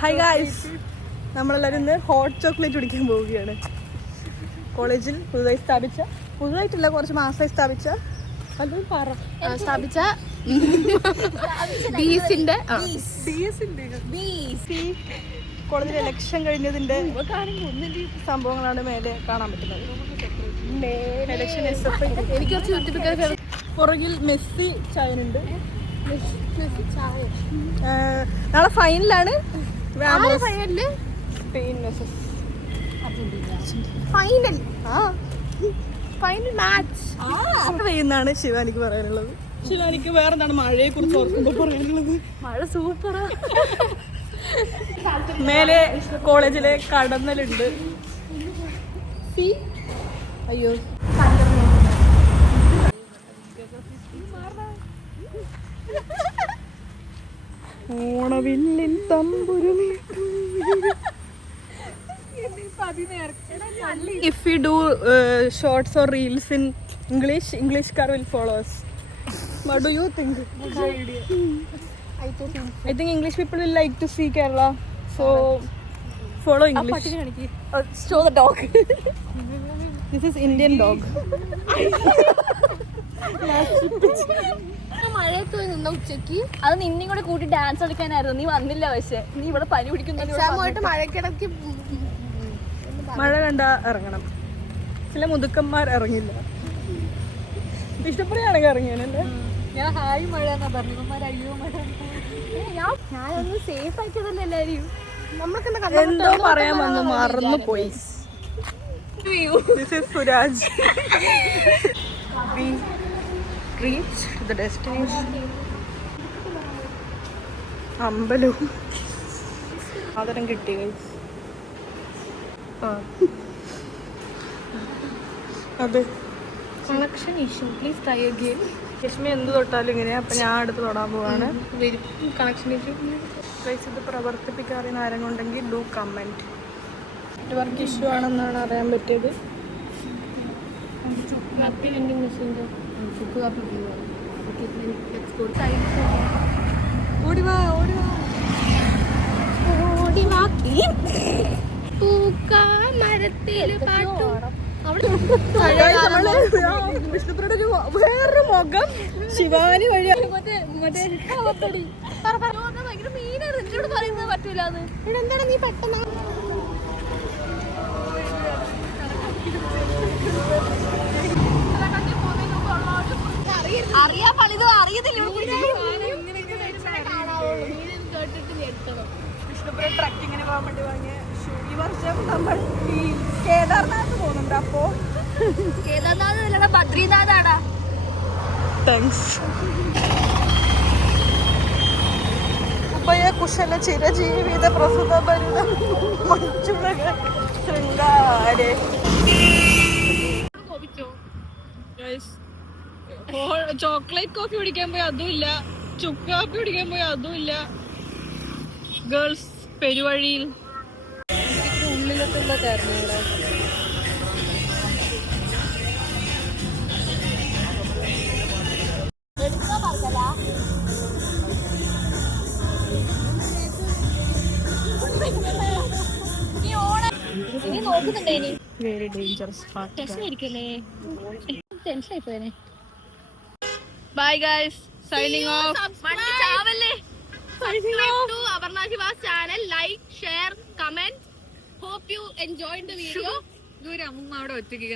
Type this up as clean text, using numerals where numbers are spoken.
Hi guys, നമ്മളെല്ലാവരും ഇന്ന് hot chocolate കുടിക്കാൻ പോവുകയാണ്. കോളേജിൽ പുതുതായിട്ടില്ല, കുറച്ച് മാസമായി സ്ഥാപിച്ച കോളേജിൽ ഇലക്ഷൻ കഴിഞ്ഞതിന്റെ സംഭവങ്ങളാണ് മേലെ കാണാൻ പറ്റുന്നത്. എനിക്ക് കുറച്ച് യൂട്യൂബ് പുറകിൽ മെസ്സി ചായനുണ്ട്. നാളെ ഫൈനലാണ്. ഫൈനൽ മാച്ച് പെയ്യുന്നാണ് ശിവാനിക്ക് പറയാനുള്ളത്. ശിവാനിക്ക് വേറെന്താണ് മഴയെ കുറിച്ച് ഓർക്കുമ്പോ പറയാനുള്ളത്? മഴ സൂപ്പറാ. മേലെ കോളേജിലെ കടന്നലുണ്ട്. അയ്യോ, ഓണവില്ലിൻ തമ്പുരു. If we do shorts or reels in English car will follow us. What do you think? I think English people will like to see Kerala, so follow English. Show the dog. This is Indian dog. മഴയത്ത് നിന്ന ഉച്ചക്ക് അത് നിന്നെയും കൂടെ കൂട്ടി dance കളിക്കാനായിരുന്നു. നീ വന്നില്ല. പക്ഷെ നീ ഇവിടെ പനി പിടിക്കുന്ന മഴക്കിടക്ക് മഴ കണ്ട ഇറങ്ങണം. ചില മുതുക്കന്മാർ ഇറങ്ങില്ല. ഇഷ്ടപ്പെടുകയാണെങ്കിൽ ഇറങ്ങിയാണല്ലേ. ഞാൻ ഹായ് മഴ എന്നാ പറഞ്ഞു. അയ്യോ മഴ. ഞാനൊന്ന് സേഫ് ആക്കിയതല്ലേ എല്ലാരും. നമ്മളൊക്കെ എന്തോ പറയാൻ വന്നു മറന്നു പോയി. This is Suraj. We reached the destination. അമ്പലവും സാധനം കിട്ടി. അതെ, connection issue, please try again. Reshmi എന്ത് തൊട്ടാലും ഇങ്ങനെ. അപ്പം ഞാൻ അടുത്ത് തൊടാൻ പോവാണ്. Connection issue. ഗൈസ്, ഇത് പ്രവർത്തിപ്പിക്കാറിയുന്ന ആരെങ്കിലും ഉണ്ടെങ്കിൽ ഡു കമൻറ്റ്. നെറ്റ്വർക്ക് ഇഷ്യൂ ആണെന്നാണ് അറിയാൻ പറ്റിയത്. ഓടിവാ ഓടിവാ ഓടിവാ. മരത്തിൽ വിഷ്ണുപ്രിയുടെ ഒരു വേറൊരു മുഖം ശിവാനി വഴി പറ്റൂലെന്ന്. എന്താണ് നീ പെട്ടെന്ന് അറിയാ പണിത് അറിയത്തില്ല. വിഷ്ണുപുര ട്രക്കിങ്ങിന് പോകാൻ വേണ്ടി വാങ്ങിയ ഷൂ. ഈ വർഷം നമ്മൾ ഈ കേദാർനാഥ് പോകുന്നുണ്ട്. അപ്പോ കേദാർനാഥ് അല്ലടാ, ബദ്രീനാഥാടാ. താങ്ക്സ്. ഉഭയ കുശല ചിരജീവിത പ്രസുത ഭരിത മഞ്ചുളക ശൃംഗാരേ. ചോക്ലേറ്റ് കോഫി കുടിക്കാൻ പോയി അതുമില്ല, ചുക്ക് കാപ്പി കുടിക്കാൻ പോയി അതുമില്ല. ഗേൾസ് പെരുവഴിയിൽ ഉള്ളിലത്തുള്ള കാരണങ്ങളെ very dangerous part. Bye guys, signing off. Subscribe to Aparna Shiva's channel, like, share, comment. Hope you enjoyed the video. ദൂരെ അമ്മ അവിടെ ഒറ്റയ്ക്ക്